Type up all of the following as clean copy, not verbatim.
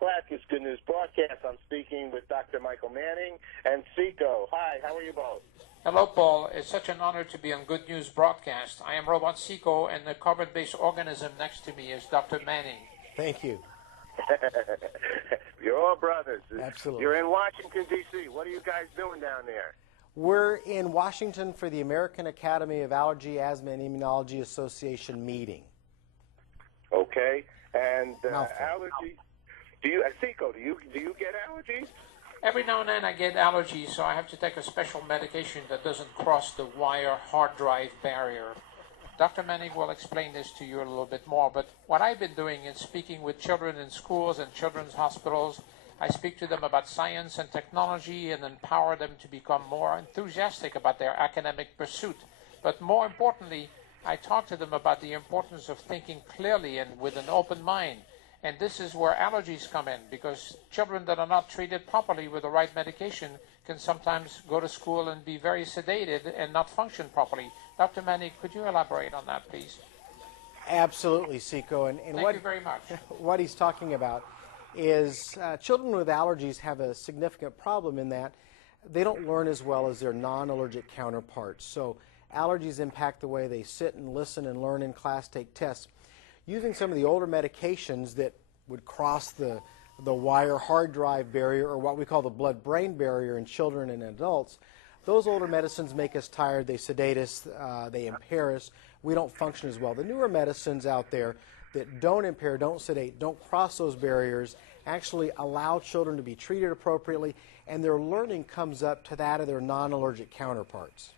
Flatkis Good News Broadcast. I'm speaking with Dr. Michael Manning and Sico. Hi, how are you both? Hello, Paul. It's such an honor to be on Good News Broadcast. I am Robot Sico, and the carbon-based organism next to me is Dr. Manning. Thank you. You're all brothers. Absolutely. You're in Washington, D.C. What are you guys doing down there? We're in Washington for the American Academy of Allergy, Asthma, and Immunology Association meeting. Okay. And allergy, Sico, do you get allergies? Every now and then I get allergies, so I have to take a special medication that doesn't cross the wire hard drive barrier. Dr. Manning will explain this to you a little bit more, but what I've been doing is speaking with children in schools and children's hospitals. I speak to them about science and technology and empower them to become more enthusiastic about their academic pursuit. But more importantly, I talk to them about the importance of thinking clearly and with an open mind. And this is where allergies come in, because children that are not treated properly with the right medication can sometimes go to school and be very sedated and not function properly. Dr. Manning, could you elaborate on that, please? Absolutely, Sico. And Thank you very much. What he's talking about is children with allergies have a significant problem in that they don't learn as well as their non-allergic counterparts. So allergies impact the way they sit and listen and learn in class, take tests. Using some of the older medications that would cross the wire hard drive barrier, or what we call the blood-brain barrier in children and adults, those older medicines make us tired, they sedate us, they impair us, we don't function as well. The newer medicines out there that don't impair, don't sedate, don't cross those barriers, actually allow children to be treated appropriately, and their learning comes up to that of their non-allergic counterparts.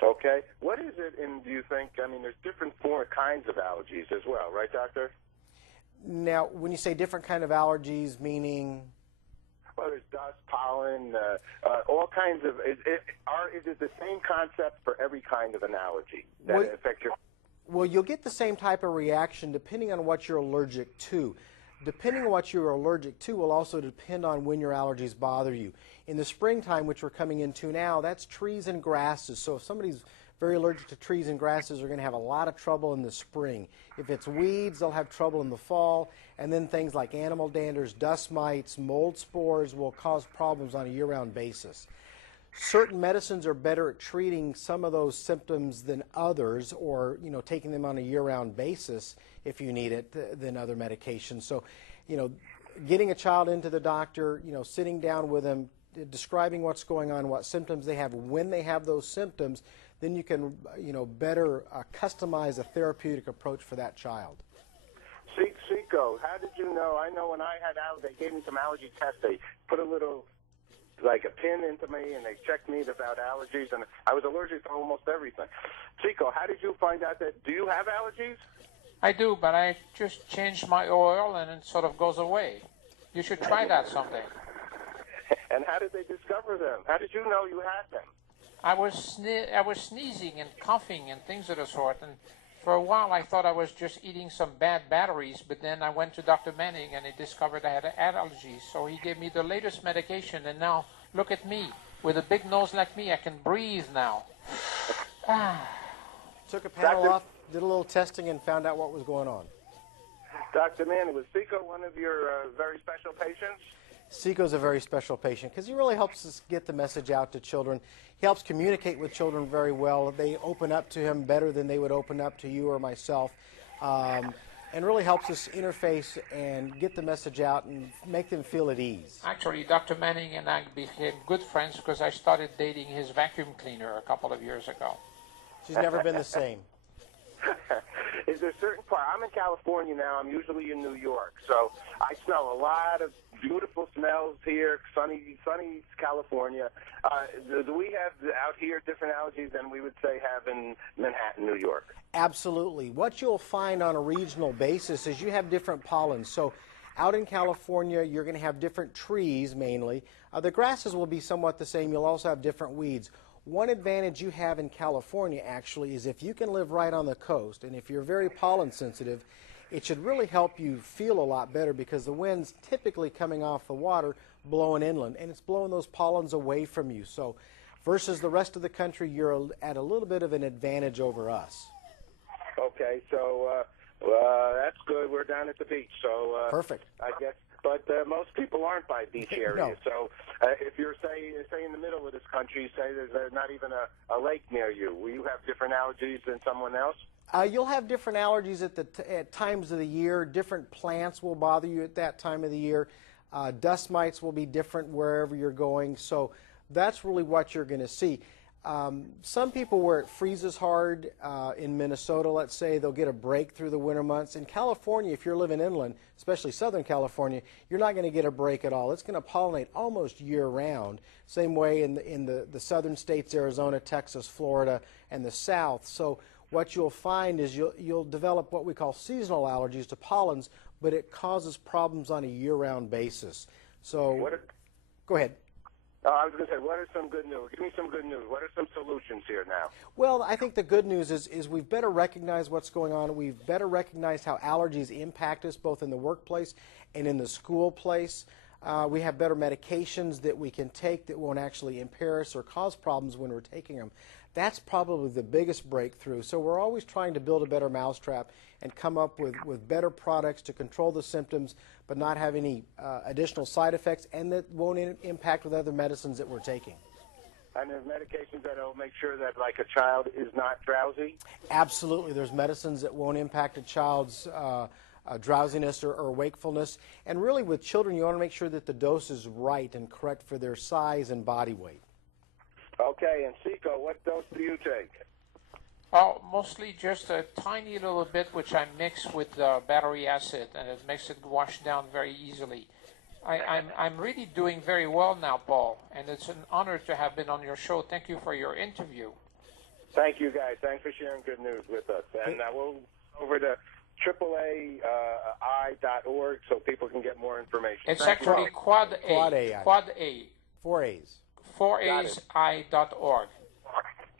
Okay. What is it, and do you think, I mean, there's different kinds of allergies as well, right, doctor? Now, when you say different kind of allergies, meaning? Well, there's dust, pollen, all kinds of, is it the same concept for every kind of an allergy that affects your? Well, you'll get the same type of reaction depending on what you're allergic to. Depending on what you're allergic to will also depend on when your allergies bother you. In the springtime, which we're coming into now, that's trees and grasses. So if somebody's very allergic to trees and grasses, they're going to have a lot of trouble in the spring. If it's weeds, they'll have trouble in the fall. And then things like animal danders, dust mites, mold spores will cause problems on a year-round basis. Certain medicines are better at treating some of those symptoms than others, or taking them on a year-round basis if you need it, than other medications. So, getting a child into the doctor, sitting down with them, describing what's going on, what symptoms they have, when they have those symptoms, then you can better customize a therapeutic approach for that child. Sico, how did you know? I know when I had allergy, they gave me some allergy tests. They put a little, like a pin into me, and they checked me about allergies, and I was allergic to almost everything. Sico, how did you find out that, do you have allergies? I do, but I just changed my oil and it sort of goes away. You should try that someday. And how did they discover them? How did you know you had them? I was sneezing and coughing and things of the sort, and for a while I thought I was just eating some bad batteries, but then I went to Dr. Manning and he discovered I had allergies, so he gave me the latest medication, and now look at me. With a big nose like me, I can breathe now. Took a panel off, did a little testing, and found out what was going on. Dr. Manning, was Sico one of your very special patients? Sico's a very special patient because he really helps us get the message out to children. He helps communicate with children very well. They open up to him better than they would open up to you or myself, and really helps us interface and get the message out and make them feel at ease. Actually, Dr. Manning and I became good friends because I started dating his vacuum cleaner a couple of years ago. She's never been the same. Is there a certain part? I'm in California now. I'm usually in New York, so I smell a lot of beautiful smells here, sunny California. Do we have out here different allergies than we would say have in Manhattan, New York? Absolutely. What you'll find on a regional basis is you have different pollens. So out in California, you're going to have different trees mainly. The grasses will be somewhat the same. You'll also have different weeds. One advantage you have in California, actually, is if you can live right on the coast, and if you're very pollen sensitive, it should really help you feel a lot better because the wind's typically coming off the water, blowing inland, and it's blowing those pollens away from you. So versus the rest of the country, you're at a little bit of an advantage over us. Okay, so that's good. We're down at the beach, so perfect. I guess but most people aren't by beach areas. No. So if you're, say in the middle of this country, say there's not even a lake near you, will you have different allergies than someone else? You'll have different allergies at times of the year. Different plants will bother you at that time of the year. Dust mites will be different wherever you're going. So that's really what you're going to see. Some people where it freezes hard in Minnesota, let's say, they'll get a break through the winter months. In California, if you're living inland, especially Southern California, you're not going to get a break at all. It's going to pollinate almost year-round. Same way in the southern states, Arizona, Texas, Florida, and the South. So what you'll find is you'll develop what we call seasonal allergies to pollens, but it causes problems on a year-round basis. So go ahead. I was going to say, what are some good news? Give me some good news. What are some solutions here now? Well, I think the good news is we've better recognized what's going on. We've better recognized how allergies impact us both in the workplace and in the school place. We have better medications that we can take that won't actually impair us or cause problems when we're taking them. That's probably the biggest breakthrough. So we're always trying to build a better mousetrap and come up with better products to control the symptoms but not have any additional side effects and that won't impact with other medicines that we're taking. And there's medications that will make sure that, like, a child is not drowsy? Absolutely. There's medicines that won't impact a child's drowsiness or wakefulness. And really with children, you want to make sure that the dose is right and correct for their size and body weight. Okay, and Sico, what dose do you take? Oh, mostly just a tiny little bit, which I mix with battery acid, and it makes it wash down very easily. I'm really doing very well now, Paul, and it's an honor to have been on your show. Thank you for your interview. Thank you, guys. Thanks for sharing good news with us. And we'll go over to AAAI.org so people can get more information. It's Thank actually you. Quad A. Quad A. 4 A's. 4ASI.org.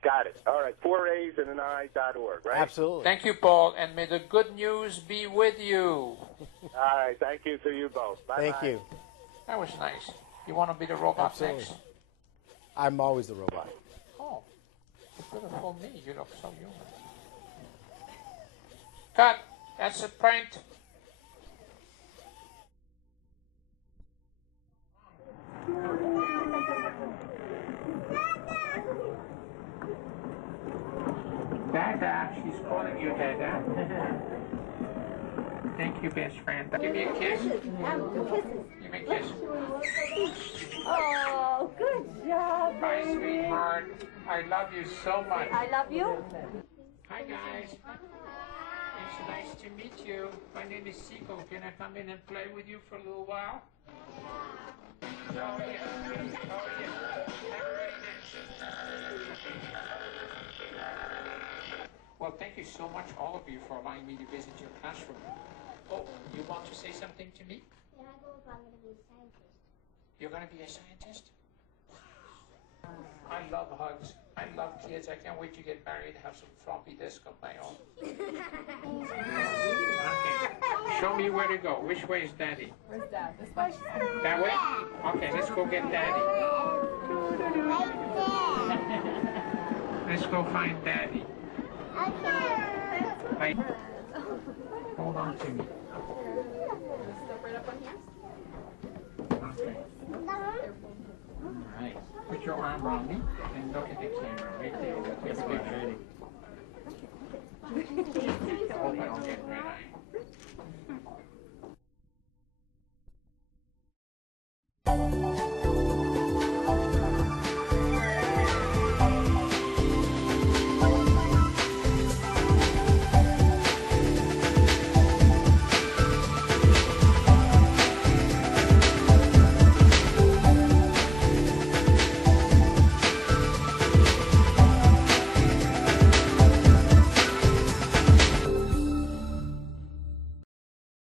Got it. All right, 4A's and an I.org, right? Absolutely. Thank you, Paul, and may the good news be with you. All right, thank you to you both. Bye-bye. Thank you. That was nice. You want to be the robot Absolutely. next? I'm always the robot. Oh, beautiful me. You look so human. Cut. That's a print. Dada, she's calling you Dada. Thank you, best friend. Give me a kiss. Give me a kiss. Oh, good job, Bye, baby. sweetheart. I love you so much. I love you. Hi, guys. It's nice to meet you. My name is Sico. Can I come in and play with you for a little while? Oh, yeah. Oh, yeah. Have a very nice. Well, thank you so much, all of you, for allowing me to visit your classroom. Oh, you want to say something to me? Yeah, I go if I'm going to be a scientist. You're going to be a scientist? I love hugs. I love kids. I can't wait to get married and have some floppy disk of my own. Okay. Show me where to go. Which way is Daddy? Where's Dad? This way? That way? Okay, let's go get Daddy. Let's go find Daddy. Bye. Hold on to me. Step right up on here. Okay. All right. Put your arm around me and look at the camera right there. That's a picture. Hold on, I'll get red eye.